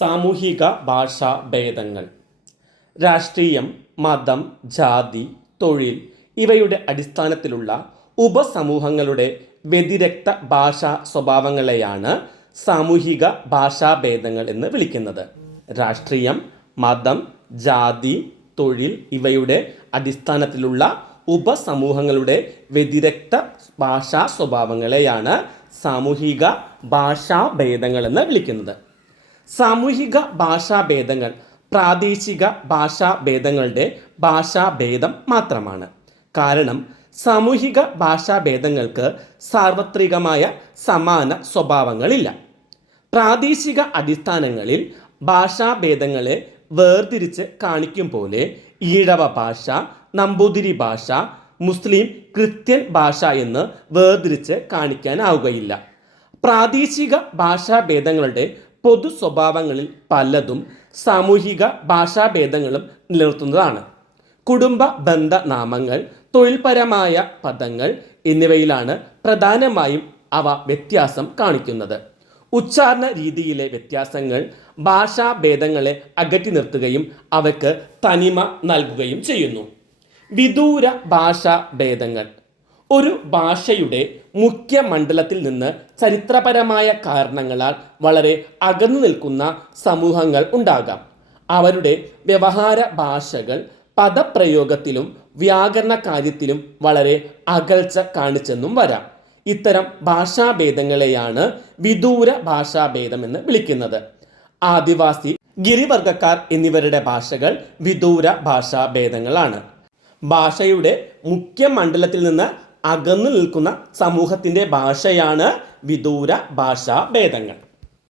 സാമൂഹിക ഭാഷാ ഭേദങ്ങൾ. രാഷ്ട്രീയം, മതം, ജാതി, തൊഴിൽ ഇവയുടെ അടിസ്ഥാനത്തിലുള്ള ഉപസമൂഹങ്ങളുടെ വ്യതിരിക്ത ഭാഷാ സ്വഭാവങ്ങളെയാണ് സാമൂഹിക ഭാഷാഭേദങ്ങൾ എന്ന് വിളിക്കുന്നത്. രാഷ്ട്രീയം, മതം, ജാതി, തൊഴിൽ ഇവയുടെ അടിസ്ഥാനത്തിലുള്ള ഉപസമൂഹങ്ങളുടെ വ്യതിരിക്ത ഭാഷാ സ്വഭാവങ്ങളെയാണ് സാമൂഹിക ഭാഷാഭേദങ്ങൾ എന്ന് വിളിക്കുന്നത്. സാമൂഹിക ഭാഷാഭേദങ്ങൾ പ്രാദേശിക ഭാഷാഭേദങ്ങളുടെ ഭാഷാഭേദം മാത്രമാണ്. കാരണം സാമൂഹിക ഭാഷാഭേദങ്ങൾക്ക് സാർവത്രികമായ സമാന സ്വഭാവങ്ങളില്ല. പ്രാദേശിക അടിസ്ഥാനങ്ങളിൽ ഭാഷാഭേദങ്ങളെ വേർതിരിച്ച് കാണിക്കും പോലെ ഈഴവ ഭാഷ, നമ്പൂതിരി ഭാഷ, മുസ്ലിം, ക്രിസ്ത്യൻ ഭാഷ എന്ന് വേർതിരിച്ച് കാണിക്കാനാവുകയില്ല. പ്രാദേശിക ഭാഷാഭേദങ്ങളുടെ പൊതു സ്വഭാവങ്ങളിൽ പലതും സാമൂഹിക ഭാഷാഭേദങ്ങളും നിലനിർത്തുന്നതാണ്. കുടുംബ ബന്ധ നാമങ്ങൾ, തൊഴിൽപരമായ പദങ്ങൾ എന്നിവയിലാണ് പ്രധാനമായും അവ വ്യത്യാസം കാണിക്കുന്നത്. ഉച്ചാരണ രീതിയിലെ വ്യത്യാസങ്ങൾ ഭാഷാഭേദങ്ങളെ അകറ്റി നിർത്തുകയും അവയ്ക്ക് തനിമ നൽകുകയും ചെയ്യുന്നു. വിദൂര ഭാഷാഭേദങ്ങൾ. ഒരു ഭാഷയുടെ മുഖ്യ മണ്ഡലത്തിൽ നിന്ന് ചരിത്രപരമായ കാരണങ്ങളാൽ വളരെ അകന്നു നിൽക്കുന്ന സമൂഹങ്ങൾ ഉണ്ടാകാം. അവരുടെ വ്യവഹാര ഭാഷകൾ പദപ്രയോഗത്തിലും വ്യാകരണ കാര്യത്തിലും വളരെ അകൽച്ച കാണിച്ചെന്നും വരാം. ഇത്തരം ഭാഷാഭേദങ്ങളെയാണ് വിദൂര ഭാഷാഭേദം എന്ന് വിളിക്കുന്നത്. ആദിവാസി, ഗിരിവർഗക്കാർ എന്നിവരുടെ ഭാഷകൾ വിദൂര ഭാഷാഭേദങ്ങളാണ്. ഭാഷയുടെ മുഖ്യ മണ്ഡലത്തിൽ നിന്ന് അകന്നു നിൽക്കുന്ന സമൂഹത്തിൻ്റെ ഭാഷയാണ് വിദൂര ഭാഷാഭേദങ്ങൾ.